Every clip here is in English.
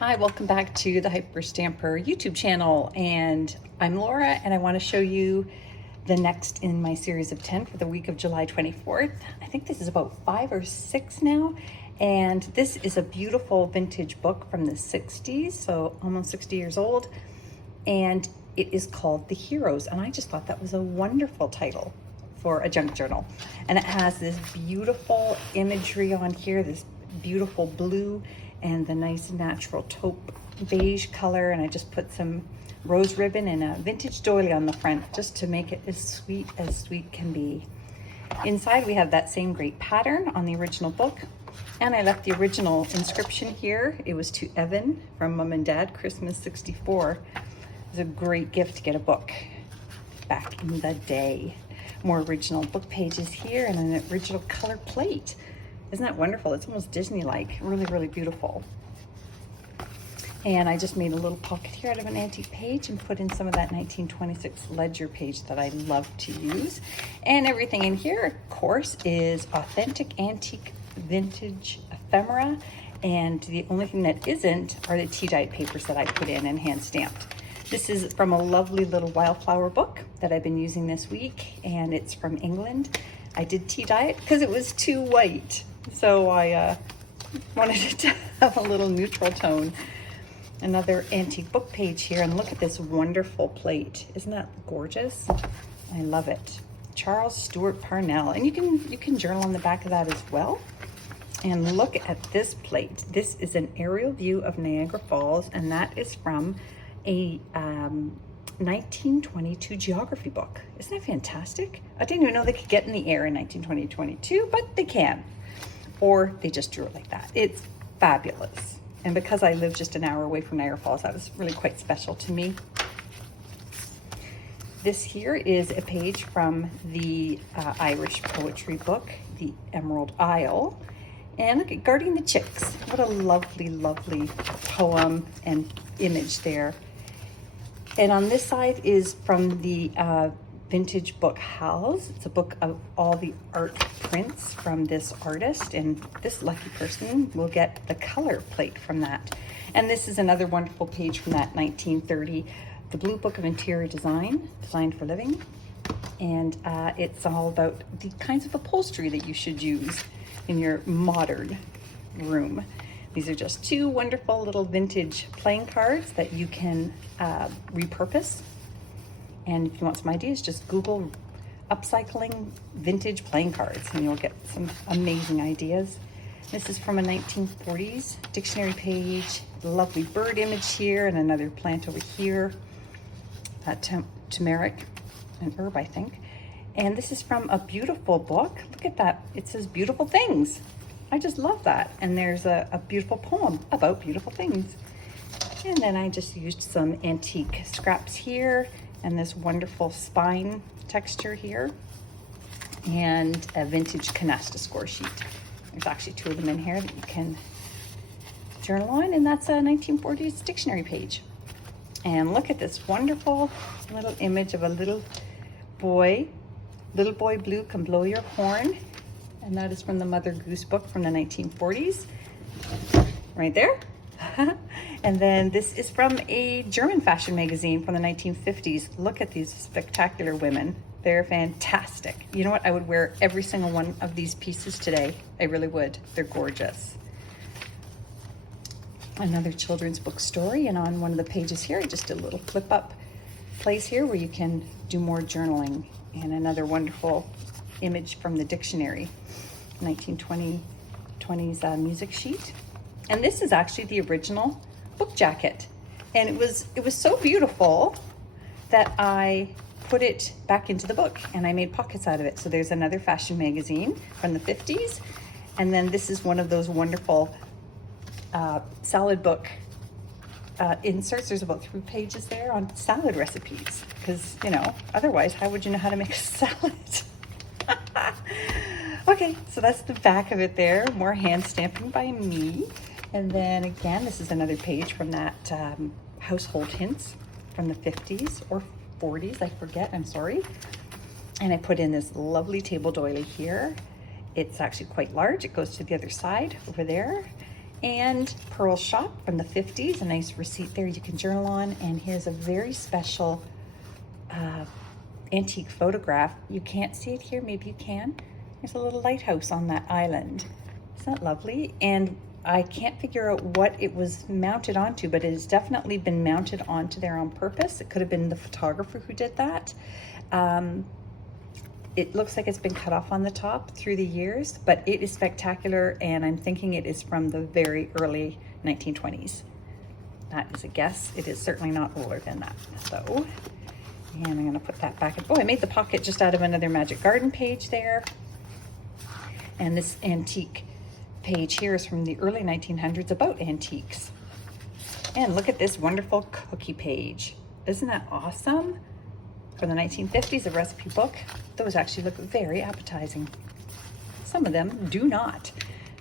Hi, welcome back to the Hyperstamper YouTube channel, and I'm Laura, and I want to show you the next in my series of 10 for the week of July 24th. I think this is about 5 or 6 now, and this is a beautiful vintage book from the 60s, so almost 60 years old, and it is called The Heroes, and I just thought that was a wonderful title for a junk journal. And it has this beautiful imagery on here, this beautiful blue and the nice natural taupe beige color, and I just put some rose ribbon and a vintage doily on the front just to make it as sweet can be. Inside we have that same great pattern on the original book, and I left the original inscription here. It was to Evan from Mom and Dad, Christmas '64. It was a great gift to get a book back in the day. More original book pages here and an original color plate. Isn't that wonderful? It's almost Disney-like, really beautiful. And I just made a little pocket here out of an antique page and put in some of that 1926 ledger page that I love to use. And everything in here, of course, is authentic antique vintage ephemera. And the only thing that isn't are the tea dyed papers that I put in and hand stamped. This is from a lovely little wildflower book that I've been using this week, and it's from England. I did tea dye it because it was too white. So I wanted it to have a little neutral tone. Another antique book page here, and look at this wonderful plate. Isn't that gorgeous? I love it. Charles Stewart Parnell, and you can journal on the back of that as well. And look at this plate. This is an aerial view of Niagara Falls, and that is from a 1922 geography book. Isn't that fantastic? I didn't even know they could get in the air in 1922, but they can. Or they just drew it like that. It's fabulous. And because I live just an hour away from Niagara Falls, that was really quite special to me. This here is a page from the Irish poetry book, The Emerald Isle. And look at Guarding the Chicks. What a lovely poem and image there. And on this side is from the vintage book Howls. It's a book of all the art prints from this artist, and this lucky person will get the color plate from that. And this is another wonderful page from that 1930, the Blue Book of Interior Design, Designed for Living. And it's all about the kinds of upholstery that you should use in your modern room. These are just two wonderful little vintage playing cards that you can repurpose. And if you want some ideas, just Google upcycling vintage playing cards and you'll get some amazing ideas. This is from a 1940s dictionary page. Lovely bird image here and another plant over here. Turmeric, an herb, I think. And this is from a beautiful book. Look at that. It says beautiful things. I just love that. And there's a beautiful poem about beautiful things. And then I just used some antique scraps here and this wonderful spine texture here and a vintage canasta score sheet. There's actually two of them in here that you can journal on, and that's a 1940s dictionary page. And look at this wonderful little image of a little boy. Little Boy Blue, Can Blow Your Horn. And that is from the Mother Goose book from the 1940s. Right there. And then this is from a German fashion magazine from the 1950s. Look at these spectacular women. They're fantastic. You know what? I would wear every single one of these pieces today. I really would. They're gorgeous. Another children's book story, and on one of the pages here, just a little flip up place here where you can do more journaling. And another wonderful image from the dictionary, 1920s music sheet. And this is actually the original book jacket. And it was so beautiful that I put it back into the book and I made pockets out of it. So there's another fashion magazine from the 50s. And then this is one of those wonderful salad book inserts. There's about 3 pages there on salad recipes, because otherwise how would you know how to make a salad? Okay, so that's the back of it there. More hand stamping by me. And then again, this is another page from that household hints from the 50s or 40s, I forget, I'm sorry. And I put in this lovely table doily here. It's actually quite large. It goes to the other side over there. And Pearl Shop from the 50s, a nice receipt there you can journal on. And here's a very special antique photograph. You can't see it here, maybe you can. There's a little lighthouse on that island. Isn't that lovely? And I can't figure out what it was mounted onto, but it has definitely been mounted onto there on purpose. It could have been the photographer who did that. It looks like it's been cut off on the top through the years, but it is spectacular, and I'm thinking it is from the very early 1920s. That is a guess. It is certainly not older than that, though. And I'm gonna put that back. Oh, I made the pocket just out of another Magic Garden page there. And this antique page here is from the early 1900s about antiques. And look at this wonderful cookie page. Isn't that awesome? From the 1950s, a recipe book. Those actually look very appetizing. Some of them do not.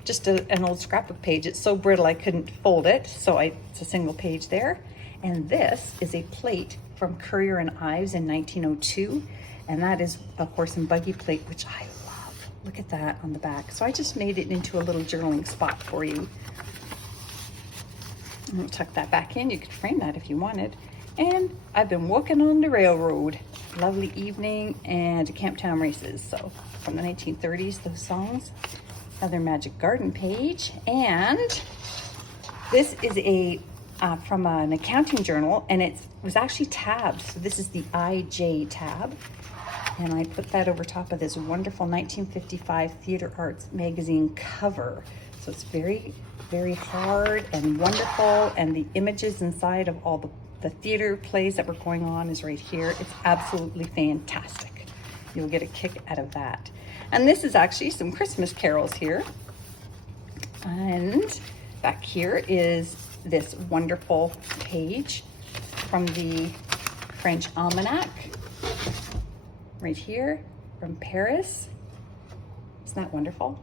Just an old scrapbook page. It's so brittle I couldn't fold it, so it's a single page there. And this is a plate from Currier and Ives in 1902, and that is a horse and buggy plate, which I love. Look at that on the back. So I just made it into a little journaling spot for you. I'm gonna tuck that back in. You could frame that if you wanted. And I've been walking on the railroad. Lovely evening and Camptown races. So from the 1930s, those songs. Another Magic Garden page. And this is from an accounting journal, and it was actually tabs. So this is the IJ tab. And I put that over top of this wonderful 1955 Theater Arts magazine cover. So it's very, very hard and wonderful, and the images inside of all the theater plays that were going on is right here. It's absolutely fantastic. You'll get a kick out of that. And this is actually some Christmas carols here. And back here is this wonderful page from the French Almanac. Right here from Paris. Isn't that wonderful?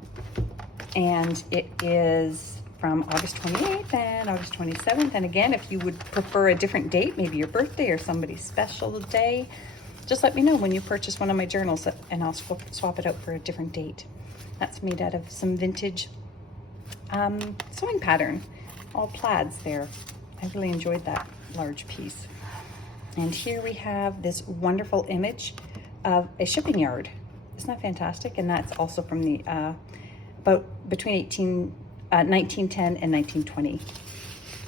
And it is from August 28th and August 27th. And again, if you would prefer a different date, maybe your birthday or somebody's special day, just let me know when you purchase one of my journals and I'll swap it out for a different date. That's made out of some vintage sewing pattern, all plaids there. I really enjoyed that large piece. And here we have this wonderful image of a shipping yard. Isn't that fantastic? And that's also from the, about between 1910 and 1920.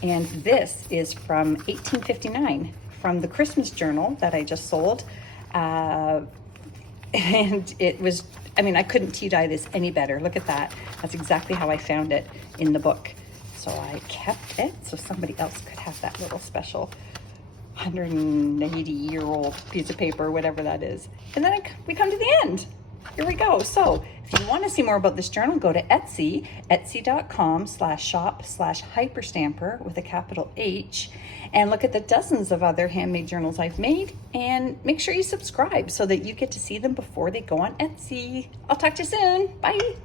And this is from 1859, from the Christmas journal that I just sold. And it was, I mean, I couldn't tea-dye this any better. Look at that. That's exactly how I found it in the book. So I kept it so somebody else could have that little special 180-year-old piece of paper, whatever that is. And then we come to the end. Here we go. So if you want to see more about this journal, go to Etsy, etsy.com/shop/hyperstamper with a capital H, and look at the dozens of other handmade journals I've made, and make sure you subscribe so that you get to see them before they go on Etsy. I'll talk to you soon. Bye.